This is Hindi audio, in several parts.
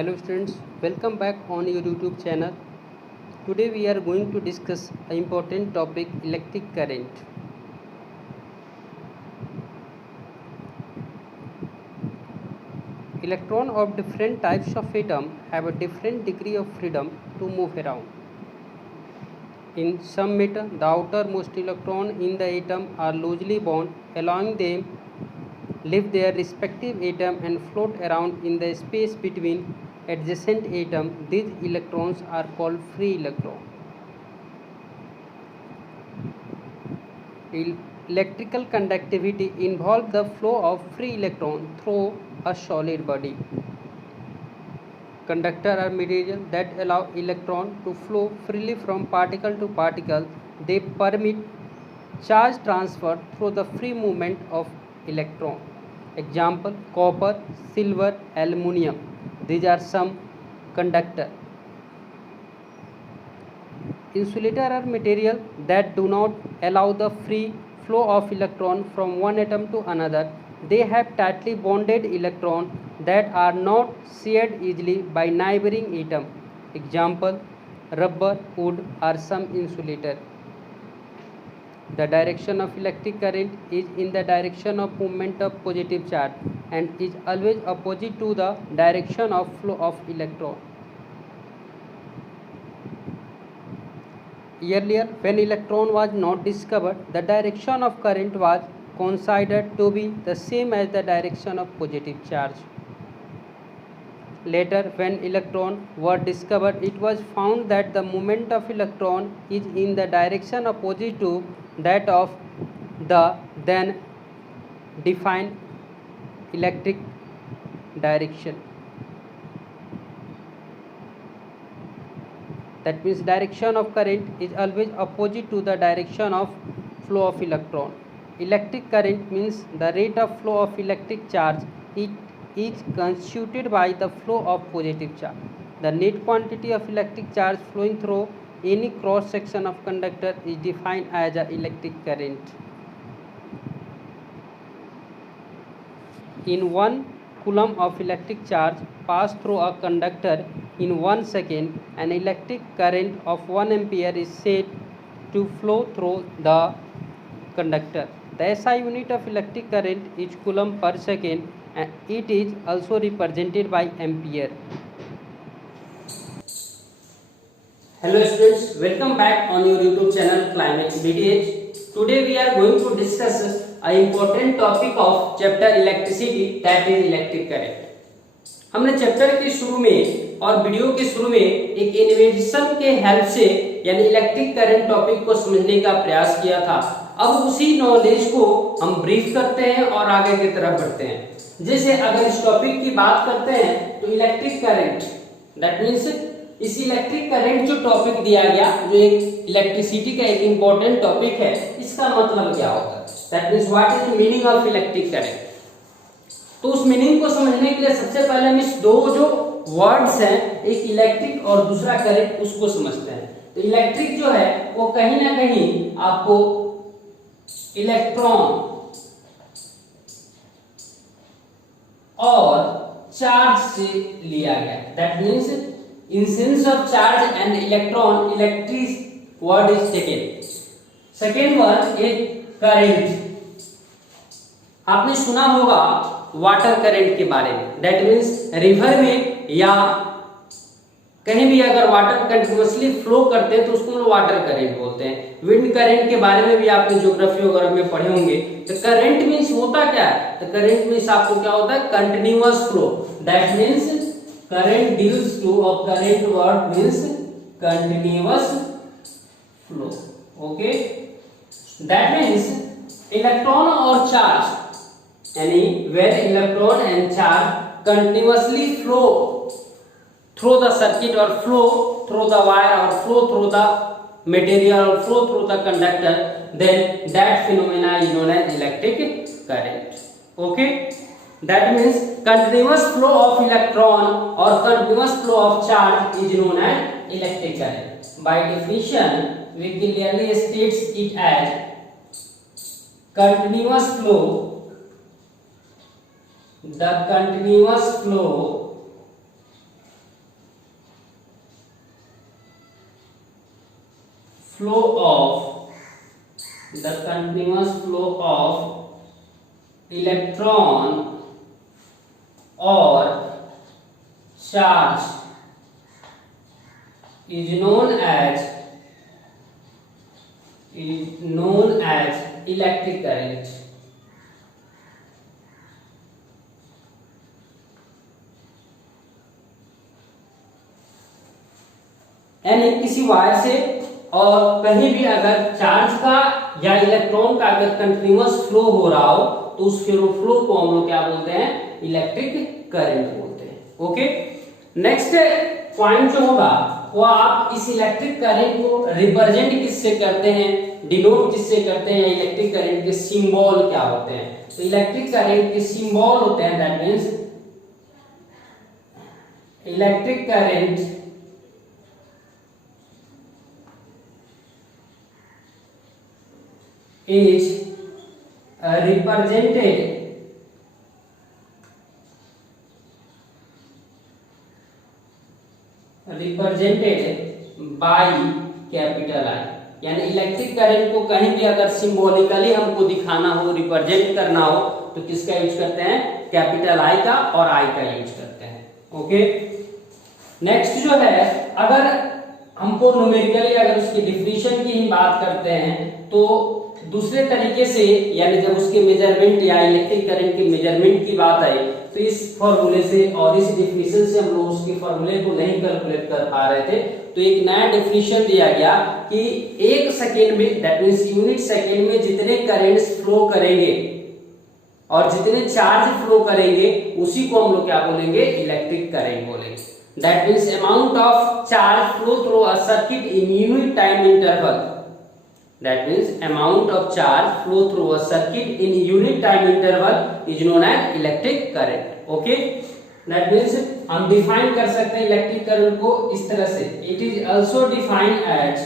Hello students, welcome back on your YouTube channel. Today we are going to discuss an important topic, electric current. Electrons of different types of atom have a different degree of freedom to move around. In some matter, the outermost electron in the atom are loosely bound, allowing them leave their respective atom and float around in the space between adjacent atoms. These electrons are called free electrons. Electrical conductivity involves the flow of free electrons through a solid body. Conductor are materials that allow electrons to flow freely from particle to particle. They permit charge transfer through the free movement of electron. Example: copper, silver, aluminium. These are some conductor. Insulator are material that do not allow the free flow of electron from one atom to another. They have tightly bonded electrons that are not shared easily by neighboring atom. Example: rubber, wood are some insulator. The direction of electric current is in the direction of movement of positive charge and is always opposite to the direction of flow of electron. Earlier, when electron was not discovered, the direction of current was considered to be the same as the direction of positive charge. Later, when electrons were discovered, it was found that the movement of electron is in the direction opposite to that of the then defined electric direction. That means direction of current is always opposite to the direction of flow of electron. Electric current means the rate of flow of electric charge. It is constituted by the flow of positive charge. The net quantity of electric charge flowing through any cross section of conductor is defined as an electric current. In 1 coulomb of electric charge pass through a conductor in 1 second, an electric current of 1 ampere is said to flow through the conductor. The SI unit of electric current is coulomb per second and it is also represented by ampere. Hello students, welcome back on your YouTube channel Climate BTH. Today we are going to discuss an important topic of chapter electricity, that is electric current. हमने चैप्टर के शुरू में और वीडियो के शुरू में एक एनिमेशन के हेल्प से यानी इलेक्ट्रिक करंट टॉपिक को समझने का प्रयास किया था। अब उसी नॉलेज को हम ब्रीफ करते हैं और आगे की तरफ बढ़ते हैं। जैसे अगर इस टॉपिक की बात करते हैं तो इलेक्ट्रिक करंट, दैट मीन्स इस इलेक्ट्रिक करंट जो टॉपिक दिया गया, जो एक इलेक्ट्रिसिटी का एक इंपॉर्टेंट टॉपिक है, इसका मतलब क्या होता है, that means what is the meaning of electric current. तो उस मीनिंग को समझने के लिए सबसे पहले हम इस दो जो वर्ड्स हैं, एक इलेक्ट्रिक और दूसरा करंट, उसको समझते हैं। तो इलेक्ट्रिक जो है वो कहीं ना कहीं आपको इलेक्ट्रॉन और चार्ज से लिया गया, that means in sense of charge and electron, electric word is taken. Second word is current. आपने सुना होगा वाटर करंट के बारे में, दैट मीन्स रिवर में या कहीं भी अगर वाटर कंटिन्यूअसली फ्लो करते हैं तो उसको हम वाटर करंट बोलते हैं। विंड करंट के बारे में भी आपने ज्योग्राफी वगैरह में पढ़े होंगे। तो करंट मीन्स होता क्या है, तो करंट मीन्स आपको क्या होता है, continuous flow, that means current dues to, और current word means continuous flow. Okay, that means electron और चार्ज, यानी where electron and charge continuously flow through the circuit or flow through the wire or flow through the material or flow through the conductor, then that phenomena is known as electric current. Okay, that means continuous flow of electron or continuous flow of charge is known as electric current. By definition, we clearly states it as continuous flow, the continuous flow flow of the continuous flow of electron or charge is known as electric current. यानी किसी वायर से और कहीं भी अगर चार्ज का या इलेक्ट्रॉन का अगर कंटिन्यूअस फ्लो हो रहा हो तो उस फ्लो को हम लोग क्या बोलते हैं, इलेक्ट्रिक करंट बोलते हैं. ओके, नेक्स्ट पॉइंट जो होगा वो आप इस इलेक्ट्रिक करंट को रिप्रेजेंट किससे करते हैं, डिनोट किससे करते हैं, इलेक्ट्रिक करंट के सिंबल क्या होते हैं. तो इलेक्ट्रिक करंट के सिंबल होते हैं, that means electric current is represented by capital I. यानी इलेक्ट्रिक करंट को कहीं भी अगर सिंबॉलिकली हमको दिखाना हो, रिप्रेजेंट करना हो तो किसका यूज करते हैं, कैपिटल आई का और आई का यूज करते हैं. ओके, नेक्स्ट जो है अगर हमको न्यूमेरिकली अगर उसकी डिफिनीशन की ही बात करते हैं तो दूसरे तरीके से, यानी जब उसके मेजरमेंट या इलेक्ट्रिक करंट के मेजरमेंट की बात आई तो इस फॉर्मूले से और इस डिफिनीशन से हम लोग उसके फॉर्मूले को नहीं कैलकुलेट कर पा रहे थे, तो एक नया डिफिनीशन दिया गया कि एक सेकेंड में, दैट मींस यूनिट सेकेंड में जितने करंट्स फ्लो करेंगे और जितने चार्ज फ्लो करेंगे उसी को हम लोग क्या बोलेंगे, इलेक्ट्रिक करंट बोलेंगे. That means amount of charge flow through a circuit in unit time interval. That means amount of charge flow through a circuit in unit time interval is known as electric current. Okay, that means हम define कर सकते हैं electric current को इस तरह से. It is also defined as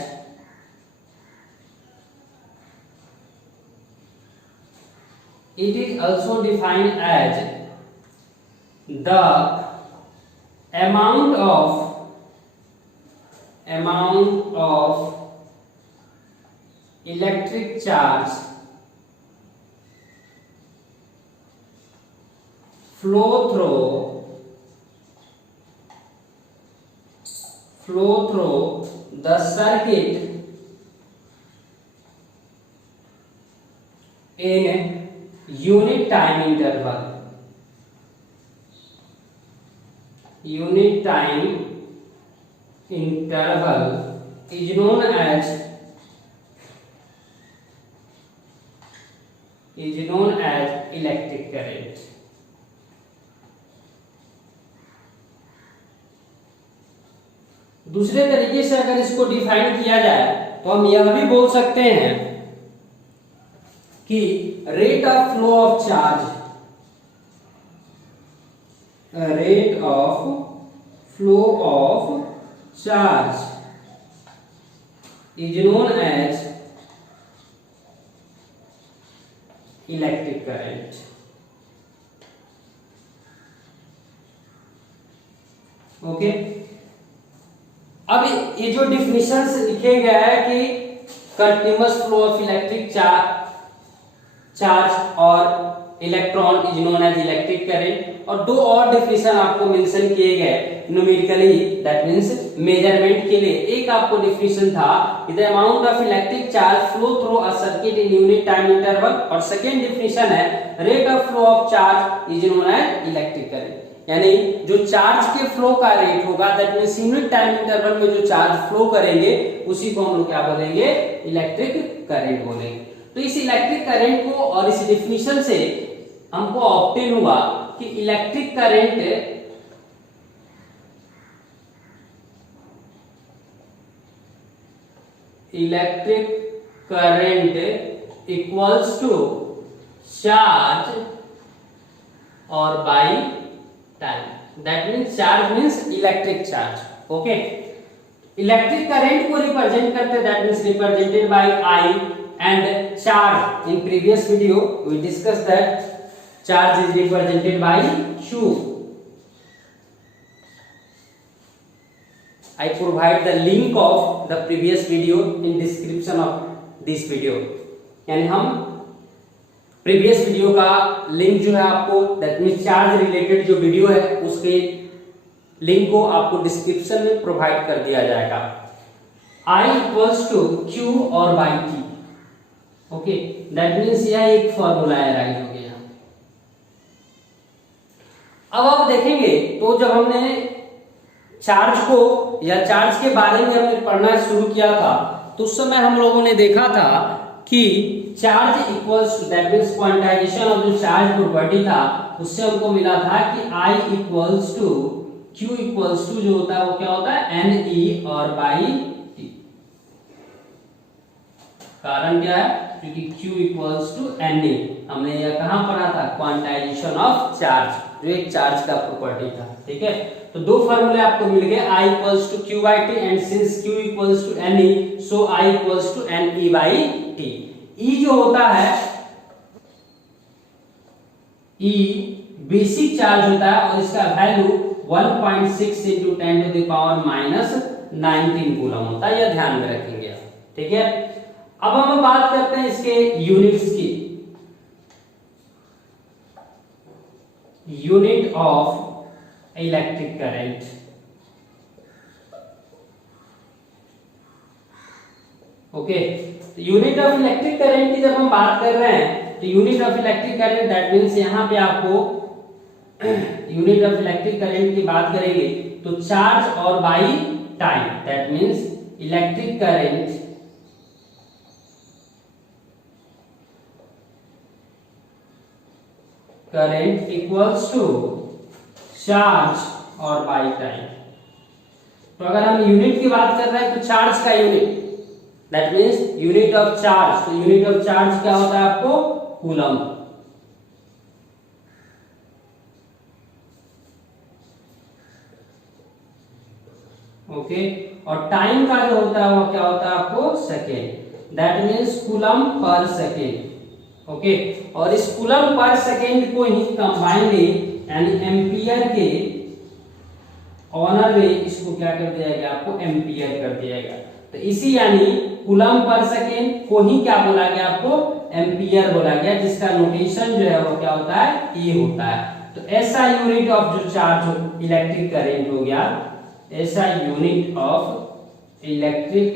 the amount of electric charge flow through the circuit in unit time interval. Unit time interval is known as electric current. दूसरे तरीके से अगर इसको डिफाइन किया जाए तो हम यह भी बोल सकते हैं कि rate of flow of charge is known as electric current. Okay, अब ये जो डिफिनेशंस लिखे गए है कि continuous flow of electric charge और electron is known as electric current, और दो और डिफिनेशन आपको मेंशन किए गए न्यूमेरिकली, दैट मींस मेजरमेंट के लिए. एक आपको डिफिनेशन था the amount of electric charge flow through a circuit in unit time interval, और सेकंड डिफिनेशन है rate of flow of charge is known as electric current. यानी जो चार्ज के फ्लो का रेट होगा, that means unit time interval में जो चार्ज फ्लो करेंगे उसी को हम लोग क्या बोलेंगे, इलेक्ट्रिक करंट बोलेंगे. तो इस इलेक्ट्रिक करंट को और इस डिफिनेशन से हमको ऑब्टेन हुआ कि electric current equals to charge और by time. That means charge means electric charge. Okay, electric current को रिप्रेजेंट करते, that means represented by I, and charge in previous video we discuss that charge is represented by Q. I provide the link of the previous video in description of this video. यानी हम प्रीवियस वीडियो का लिंक जो है आपको, दैट मीन्स चार्ज रिलेटेड जो वीडियो है उसके लिंक को आपको डिस्क्रिप्शन में प्रोवाइड कर दिया जाएगा. I इक्वल्स टू Q और by T. Okay, that means यह एक फॉर्मूला है, राइट हो गया. अब आप देखेंगे तो जब हमने चार्ज को या चार्ज के बारे में हमने पढ़ना शुरू किया था तो उस समय हम लोगों ने देखा था कि charge equals to, that means quantization of जो चार्ज प्रॉपर्टी था उससे हमको मिला था कि I equals to Q equals to जो होता है वो क्या होता है NE और बाई T. कारण क्या है? क्योंकि Q इक्वल्स टू NE हमने यह कहां पढ़ा था? क्वांटाइजेशन ऑफ चार्ज, जो एक चार्ज का प्रॉपर्टी था. ठीक है, तो दो फॉर्मूले आपको मिल गए, I equals to Q by T and since Q equals to NE so I equals to NE by T. E जो होता है, E बेसिक चार्ज होता है और इसका value 1.6 into 10 to the power minus 19 coulomb होता है, यह ध्यान में रखेंगे आप. ठीक है, अब हम बात करते हैं इसके यूनिट्स की. Unit of electric current. Okay, unit of electric current की जब हम बात कर रहे हैं तो unit of electric current that means यहां पे आपको यूनिट ऑफ इलेक्ट्रिक करंट की बात करेंगे तो चार्ज और by time, that means electric current equals to charge और बाई टाइम. तो अगर हम यूनिट की बात कर रहे हैं तो चार्ज का unit, that means unit of charge. तो यूनिट ऑफ चार्ज क्या होता है आपको? कूलम. ओके, और टाइम का जो होता है वो क्या होता है आपको? Second, that means coulomb per second. Okay, और इस कूलम पर सेकेंड को ही कंबाइनली यानी एम्पियर के ऑनर में इसको क्या कर दिया गया? आपको एम्पियर कर दिया गया. तो इसी यानी कूलम पर सेकेंड को ही क्या बोला गया? आपको एम्पियर बोला गया, जिसका नोटेशन जो है वो क्या होता है? E होता है. तो ऐसा यूनिट ऑफ जो चार्ज इलेक्ट्रिक करंट हो गया, ऐसा यूनिट ऑफ इलेक्ट्रिक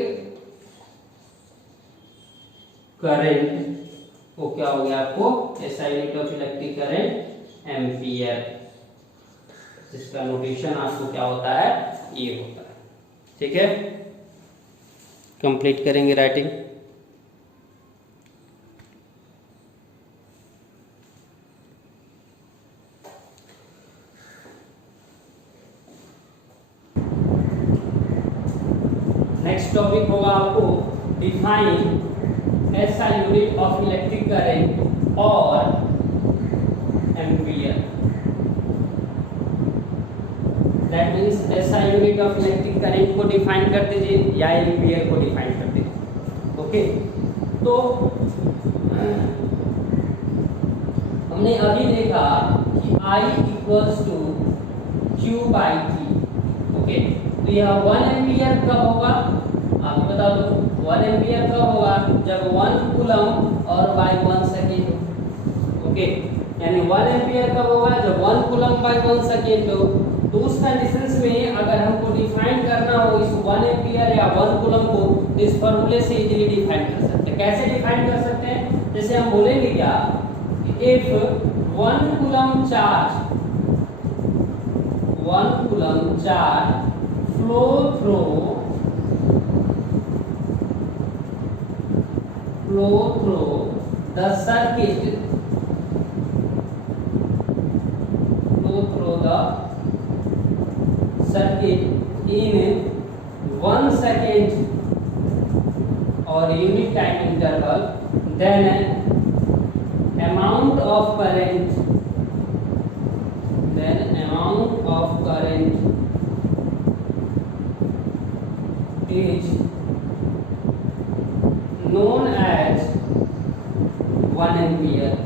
करंट वो क्या हो गया आपको? ऐसा unit of electric current ampere, जिसका नोटेशन आपको क्या होता है? E होता है. ठीक है, कंप्लीट करेंगे राइटिंग. नेक्स्ट टॉपिक होगा आपको डिफाइन ऐसा यूनिट ऑफ इलेक्ट्रिक करंट और एम्पियर. दैट मीन्स ऐसा यूनिट ऑफ इलेक्ट्रिक करंट को डिफाइन कर दीजिए या एम्पियर को डिफाइन कर दीजिए. ओके, तो हमने अभी देखा कि I equals to Q by T. Okay, तो यह 1 एम्पियर कब होगा? आप बता दो 1 एम्पियर कब होगा? जब 1 कूलम और बाई 1 सेकेंड. ओके, यानी 1 एम्पियर कब होगा? जब 1 कूलम बाई 1 सेकेंड हो. तो उस कंडीशंस में अगर हमको डिफाइन करना हो इस 1 एम्पियर या 1 कूलम को, इस फॉर्मूले से इजीली डिफाइन कर सकते हैं. कैसे डिफाइन कर सकते हैं? जैसे हम बोलेंगे क्या कि if 1 coulomb charge flow through the circuit, in 1 second or unit time interval, then amount of current is known as 1 ampere.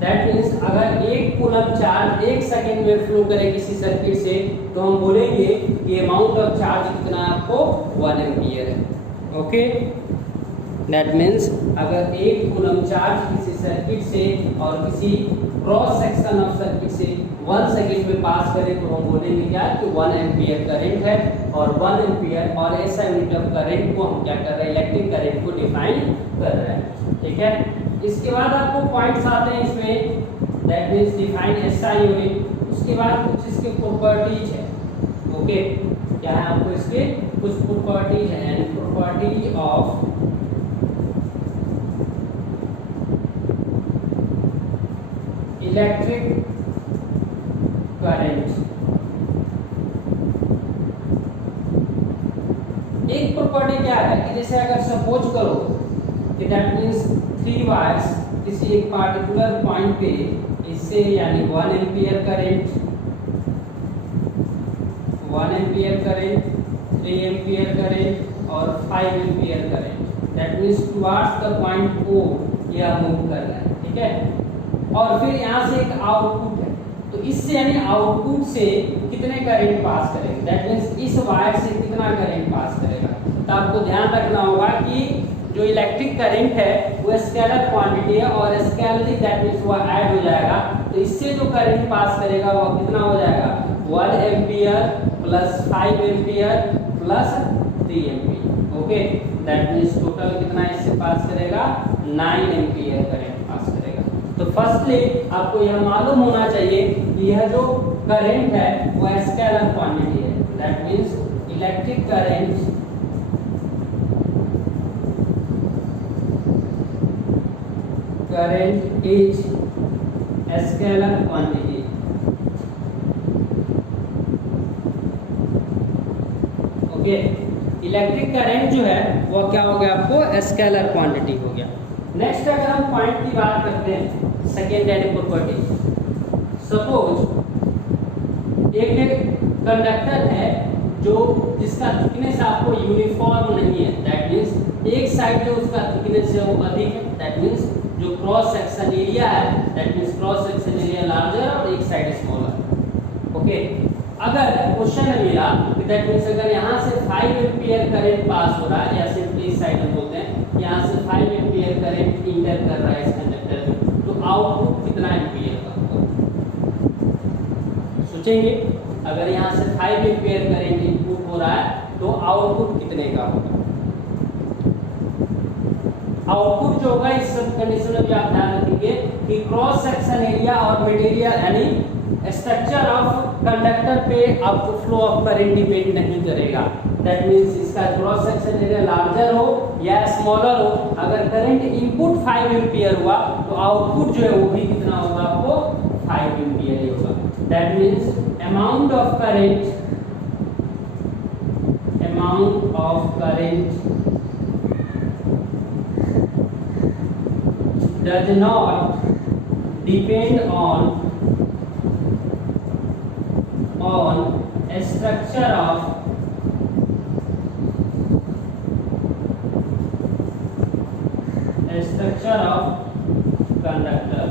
That means अगर 1 कूलम चार्ज 1 सेकेंड में फ्लो करे किसी सर्किट से, तो हम बोलेंगे कि अमाउंट ऑफ चार्ज कितना है आपको 1 एम्पियर है। ओके, दैट मीन्स अगर 1 कूलम चार्ज किसी सर्किट से और किसी क्रॉस सेक्शन ऑफ सर्किट से 1 सेकेंड में पास करे, तो हम बोलेंगे क्या कि 1 एम्पियर करंट है। और 1 एम्पियर और ऐसा यूनिट ऑफ करंट को हम क्या कर रहे हैं, इलेक्ट्रिक करंट को डिफाइन कर रहे हैं। ठीक है, इसके बाद आपको पॉइंट्स आते हैं इसमें, that means define SI unit. उसके बाद कुछ इसके प्रॉपर्टीज है। ओके, क्या है आपको इसके कुछ प्रॉपर्टीज है, and property of electric current. एक प्रॉपर्टी क्या है कि जैसे अगर सपोज करो कि दैट मीन्स 3 वायर्स किसी एक पार्टिकुलर पॉइंट पे इससे यानी 1 ampere current, 1 ampere current, 3 ampere current और 5 ampere current, that means towards the point O यह मूव कर रहा है। ठीक है, और फिर यहाँ से एक आउटपुट है, तो इससे यानी आउटपुट से कितने करंट पास करेगा, दैट मीन्स इस वायर से कितना करंट पास करेगा। तो आपको ध्यान रखना होगा कि जो इलेक्ट्रिक करंट है वो स्केलर क्वांटिटी है, और स्केलरिक दैट मीन्स वो ऐड हो जाएगा, तो इससे जो करंट पास करेगा वो कितना हो जाएगा 1 ampere plus 5 ampere plus 3 ampere. Okay, that means total कितना इससे पास करेगा 9 एम्पियर करंट पास करेगा। तो फर्स्टली आपको यह मालूम होना चाहिए कि यह जो करंट है वो स्केलर क्वांटिटी है, that means electric current is scalar quantity. Okay, electric current जो है वो क्या हो गया आपको स्केलर क्वांटिटी हो गया। नेक्स्ट अगर हम पॉइंट की बात करते हैं, सेकेंडरी प्रॉपर्टी, सपोज एक कंडक्टर है जो जिसका थिकनेस आपको यूनिफॉर्म नहीं है, दैट मीन्स एक साइड जो उसका थिकनेस है वो अधिक है, दैट मीन्स जो क्रॉस सेक्शन एरिया है, that means cross section area larger और एक साइड स्मॉलर। ओके, अगर क्वेश्चन में मिला दैट मीन्स अगर यहाँ से 5 एम्पियर करंट पास हो रहा है, या सिंपली इस साइड में बोलते हैं यहाँ से 5 एम्पियर करंट इंटर कर रहा है इस कंडक्टर में, तो आउटपुट कितना एम्पियर का होगा। सोचेंगे अगर यहाँ से 5 एम्पियर करंट इनपुट हो रहा है तो आउटपुट कितने का होगा। आउटपुट जो होगा इस सब कंडीशन में भी आप ध्यान रखेंगे कि क्रॉस सेक्शन एरिया और मटेरियल यानी स्ट्रक्चर ऑफ कंडक्टर पे आपको फ्लो ऑफ करंट डिपेंड नहीं करेगा, दैट मींस इसका क्रॉस सेक्शन एरिया लार्जर हो या स्मॉलर हो, अगर करंट इनपुट 5 एम्पियर हुआ तो आउटपुट जो है वो भी कितना होगा आपको 5 एम्पियर ही होगा। That means amount of current does not depend on structure of conductor।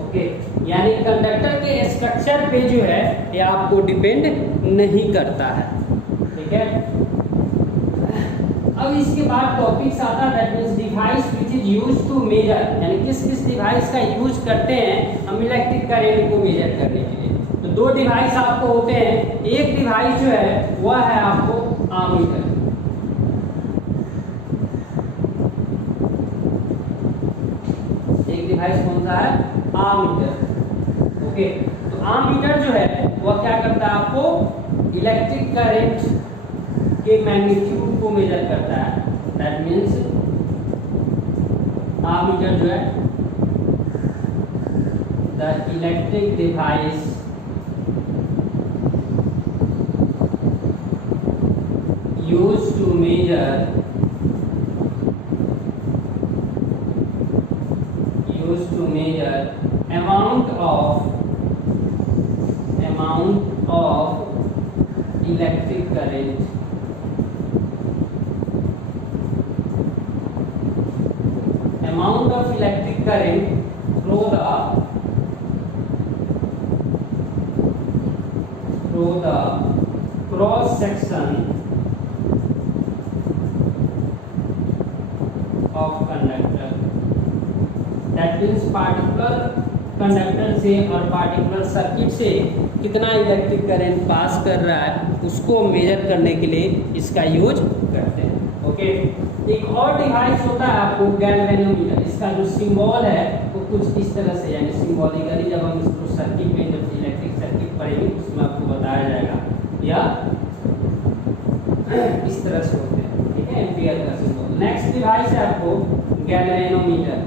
Okay, यानी कंडक्टर के स्ट्रक्चर पे जो है ये आपको डिपेंड नहीं करता है। ठीक है, अब इसके बाद टॉपिक्स आता है that means device which is used to measure, यानी किस किस डिवाइस का यूज करते हैं हम इलेक्ट्रिक करंट को मेजर करने के लिए। तो 2 डिवाइस आपको होते हैं, एक डिवाइस जो है वह है आपको आमीटर, एक डिवाइस कौन सा है आमीटर। ओके, तो आमीटर जो है वह क्या करता है आपको इलेक्ट्रिक करंट के मैग्नीट्यूड को मेजर करता है, दैट मींस आमीटर जो है the electric device used to measure amount of electric current amount of electric current through the cross section of conductor. That means particular conductor से और पार्टिकुलर सर्किट से कितना इलेक्ट्रिक करंट पास कर रहा है उसको मेजर करने के लिए इसका यूज करते हैं। ओके, एक और डिवाइस होता है आपको गैल्वेनोमीटर। इसका जो सिंबल है वो कुछ इस तरह से, यानी सिंबॉलिकली जब हम इसको सर्किट में, जब इलेक्ट्रिक सर्किट पढ़ेंगे उसमें आपको बताया जाएगा, या इस तरह से होते हैं। ठीक है, एम्पियर का सिंबल। नेक्स्ट डिवाइस है आपको गैल्वेनोमीटर।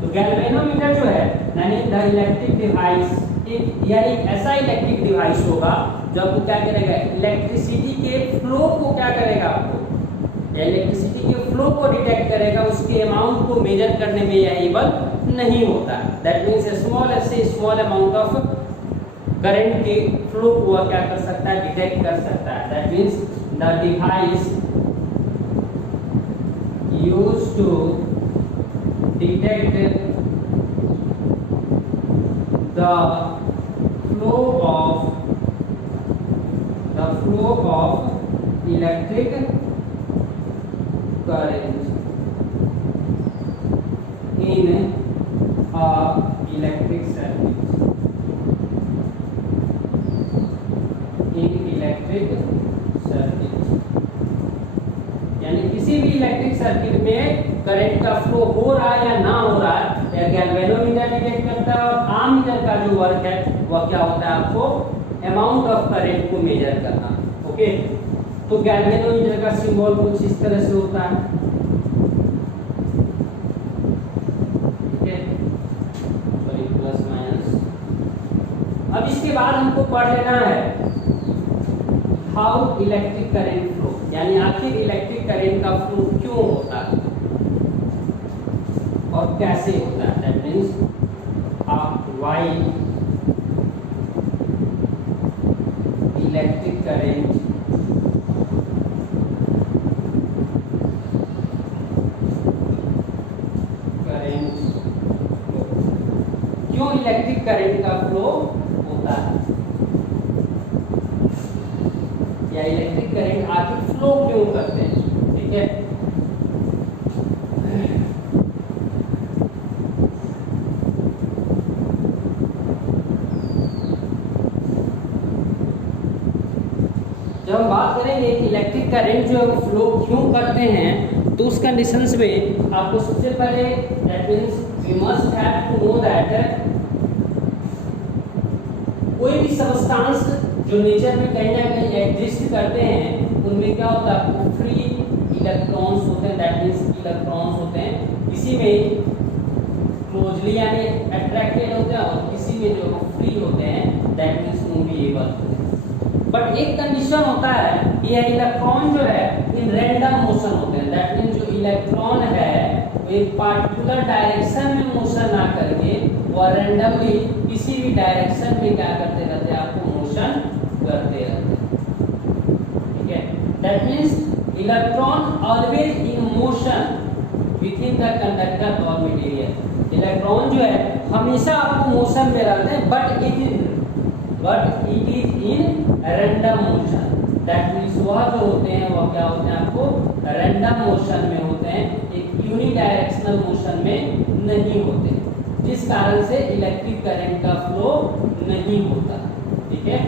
तो गैल्वेनोमीटर जो है यानी द इलेक्ट्रिक डिवाइस, यानी ऐसा इलेक्ट्रिक डिवाइस होगा जो आपको क्या करेगा, इलेक्ट्रिसिटी के फ्लो को क्या करेगा, आपको इलेक्ट्रिसिटी के फ्लो को डिटेक्ट करेगा, उसके अमाउंट को मेजर करने में यह एबल नहीं होता। That means small amount of current के फ्लो को क्या कर सकता है, डिटेक्ट कर सकता है। That means the device used to detect the flow of electric current in a electric circuit, यानी किसी भी इलेक्ट्रिक सर्किट में करंट का फ्लो हो रहा है या ना हो रहा है, या गैल्वेनोमीटर डिटेक्ट करता है। और आममीटर का जो वर्क है वह क्या होता है, आपको अमाउंट ऑफ करंट को मेजर करना। ओके, तो गैल्वेनोमीटर का सिंबल कुछ इस तरह से होता है। ठीक है, प्लस माइनस। अब इसके बाद हमको पढ़ लेना है हाउ इलेक्ट्रिक करंट फ्लो, यानी आखिर इलेक्ट्रिक करंट का फ्लो क्यों होता है और कैसे होता है। That means why electric current क्यों इलेक्ट्रिक करंट का फ्लो होता है, या इलेक्ट्रिक करंट आखिर फ्लो क्यों करते हैं। ठीक है, जब हम बात करेंगे कि इलेक्ट्रिक करंट जो है वो फ्लो क्यों करते हैं, तो उस कंडीशंस में आपको सबसे पहले that means we must have to know that कोई भी सब्सटेंस जो नेचर में कहीं ना कहीं एग्जिस्ट करते हैं उनमें क्या होता है, फ्री इलेक्ट्रॉन्स होते हैं। दैट मींस इलेक्ट्रॉन्स होते हैं, किसी में क्लोजली यानी अट्रैक्टेड होते हैं और किसी में जो फ्री होते हैं दैट मींस मूवेबल। बट एक कंडीशन होता है कि ये इलेक्ट्रॉन जो है इन रैंडम मोशन होते हैं। दैट मींस जो इलेक्ट्रॉन है वो एक पार्टिकुलर डायरेक्शन में मोशन ना करके वो रैंडमली किसी भी डायरेक्शन में क्या करते रहते हैं, आपको मोशन करते रहते हैं। ठीक है, that means electron always in motion with in the conductor और मटेरियल। इलेक्ट्रॉन जो है हमेशा आपको मोशन में रहते हैं, but it is in random motion. That means वह जो होते हैं वह क्या होते हैं, आपको रैंडम मोशन में होते हैं, एक यूनिडायरेक्शनल मोशन में नहीं होते, जिस कारण से इलेक्ट्रिक करंट का फ्लो नहीं होता। ठीक है,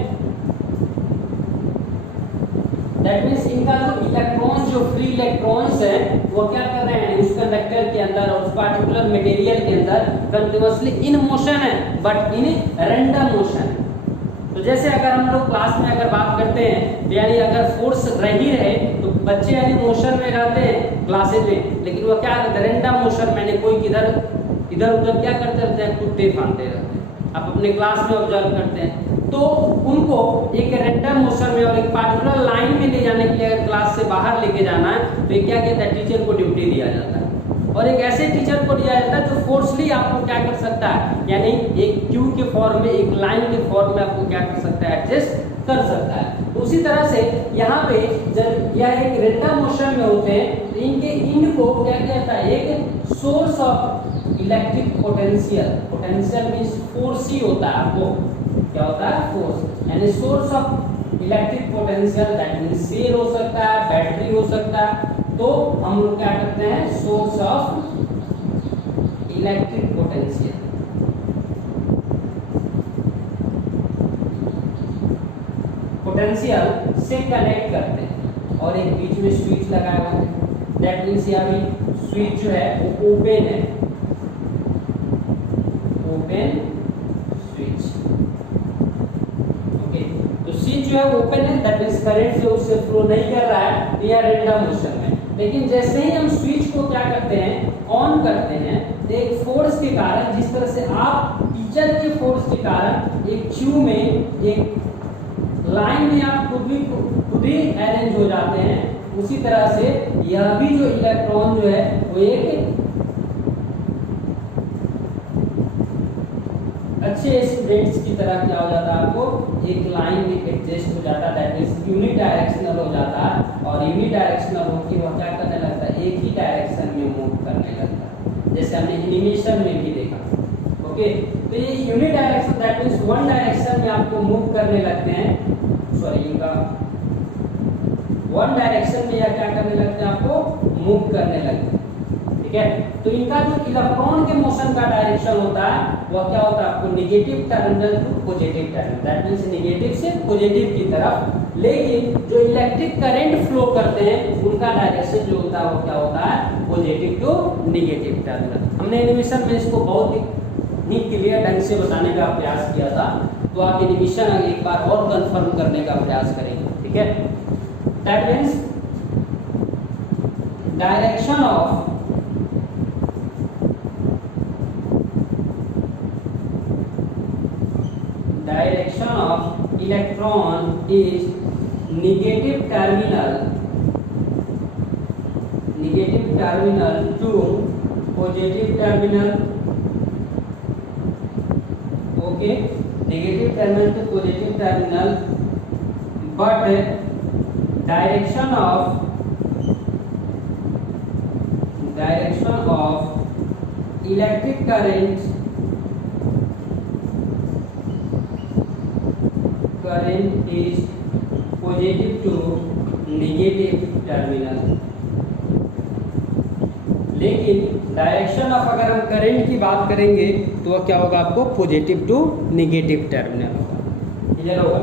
दैट मींस इनका जो इलेक्ट्रॉन, जो फ्री इलेक्ट्रॉन्स है वो क्या कर रहे हैं, उस कंडक्टर के अंदर और उस पार्टिकुलर मटेरियल के अंदर कंटीन्यूअसली इन मोशन है, बट इन रैंडम मोशन। तो जैसे अगर हम लोग क्लास में अगर बात करते हैं, यानी अगर फोर्स रही रहे तो बच्चे यानी मोशन में रहते हैं क्लासेज में, लेकिन वो क्या करते हैं, रैंडम मोशन में, कोई किधर इधर उधर क्या करते रहते हैं, कुत्ते फांदते रहते हैं। आप अपने क्लास में ऑब्जर्व करते हैं, तो उनको एक रैंडम मोशन में और एक पार्टिकुलर लाइन में ले जाने के लिए अगर क्लास से बाहर लेके जाना है तो ये क्या कहता है, टीचर को ड्यूटी दिया जाता है। और एक ऐसे टीचर को दिया जाता है जो फोर्सली आपको क्या कर सकता है, यानी एक क्यू के फॉर्म में, एक लाइन के फॉर्म में आपको क्या कर सकता है, एडजस्ट कर सकता है। उसी तरह से यहाँ पे जब यह एक रेंडम मोशन में होते हैं तो इनके इंड को क्या किया जाता है, एक source of electric potential, potential means force ही होता है, आपको क्या होता है, फोर्स, यानी source of electric potential, that means cell हो सकता है, बैटरी हो सकता है, तो हम लोग क्या करते हैं, source of electric potential, potential से कनेक्ट करते हैं और एक बीच में स्विच लगाया हुआ है, दैट मींस यहाँ भी स्विच जो है वो ओपन है, ओपन स्विच, ओके। तो स्विच जो है ओपन है, दैट मींस करंट से उससे फ्लो नहीं कर रहा है, तो यह रेंडम मोशन में। लेकिन जैसे ही हम स्विच को क्या करते हैं, ऑन करते हैं, तो एक फोर्स के कारण, जिस तरह से आप टीचर के फोर्स के कारण एक क्यू में, एक लाइन में आप खुद ही अरेंज हो जाते हैं, उसी तरह से यह भी जो इलेक्ट्रॉन जो है वो एक अच्छे स्टूडेंट्स की तरह क्या हो जाता है, आपको एक लाइन में एडजस्ट हो जाता है, दैट मींस यूनि डायरेक्शनल हो जाता है, और यूनि डायरेक्शनल होकर वह क्या करने लगता है, एक ही डायरेक्शन में मूव करने लगता है, जैसे हमने एनिमेशन में भी देखा, ओके। तो ये unidirection, that means one direction में आपको मूव करने लगते हैं, सॉरी इनका वन डायरेक्शन में या क्या करने लगते हैं, आपको मूव करने लगते हैं, ठीक है। तो इनका जो इलेक्ट्रॉन के मोशन का डायरेक्शन होता है वह क्या होता है, आपको negative terminal to positive terminal, that means negative से पॉजिटिव की तरफ। लेकिन जो इलेक्ट्रिक करंट फ्लो करते हैं उनका डायरेक्शन जो होता है वो क्या होता है, पॉजिटिव टू नेगेटिव टर्मिनल। हमने एनिमेशन में इसको बहुत ही क्लियर ढंग से बताने का प्रयास किया था, तो आप एनिमेशन एक बार और कंफर्म करने का प्रयास करेंगे, ठीक है। That means direction of electron is negative terminal to positive terminal, okay, negative terminal to positive terminal, but direction of electric current is positive to negative terminal। लेकिन डायरेक्शन ऑफ, अगर हम करंट की बात करेंगे तो वह क्या होगा, आपको पॉजिटिव टू नेगेटिव टर्मिनल होगा, क्लियर होगा।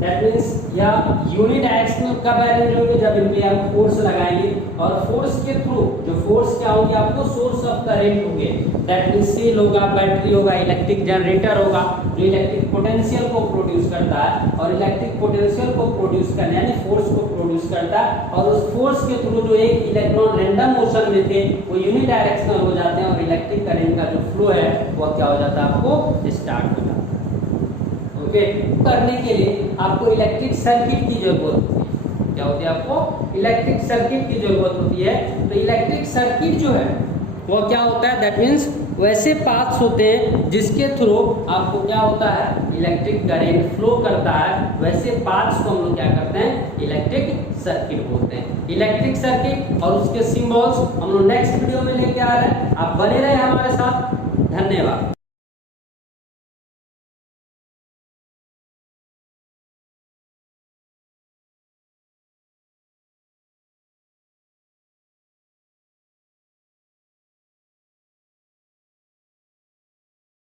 दैट मींस या यूनि डायरेक्शनल कब अरेंज होंगे, जब इनके आप फोर्स लगाएंगे, और फोर्स के थ्रू जो फोर्स क्या होंगे, आपको सोर्स ऑफ करंट होंगे, दैट मींस सेल होगा, बैटरी होगा, इलेक्ट्रिक जनरेटर होगा, जो इलेक्ट्रिक पोटेंशियल को प्रोड्यूस करता है, और इलेक्ट्रिक पोटेंशियल को प्रोड्यूस करने यानी फोर्स को प्रोड्यूस करता है, और उस फोर्स के थ्रू जो एक इलेक्ट्रॉन रैंडम मोशन में थे वो यूनि डायरेक्शनल हो जाते हैं, और इलेक्ट्रिक करंट का जो फ्लो है वो क्या हो जाता है, आपको स्टार्ट हो जाता है, ओके। करने के लिए आपको इलेक्ट्रिक सर्किट की जरूरत होती है, क्या होती है, आपको इलेक्ट्रिक सर्किट की जरूरत होती है। तो इलेक्ट्रिक सर्किट जो है वो क्या होता है, दैट मींस वैसे पाथ्स होते हैं जिसके थ्रू आपको क्या होता है, इलेक्ट्रिक करंट फ्लो करता है, वैसे पाथ्स को हम लोग क्या करते हैं, इलेक्ट्रिक सर्किट बोलते हैं। इलेक्ट्रिक सर्किट और उसके सिंबल्स हम लोग नेक्स्ट वीडियो में लेके आ रहे हैं, आप बने रहे हमारे साथ, धन्यवाद।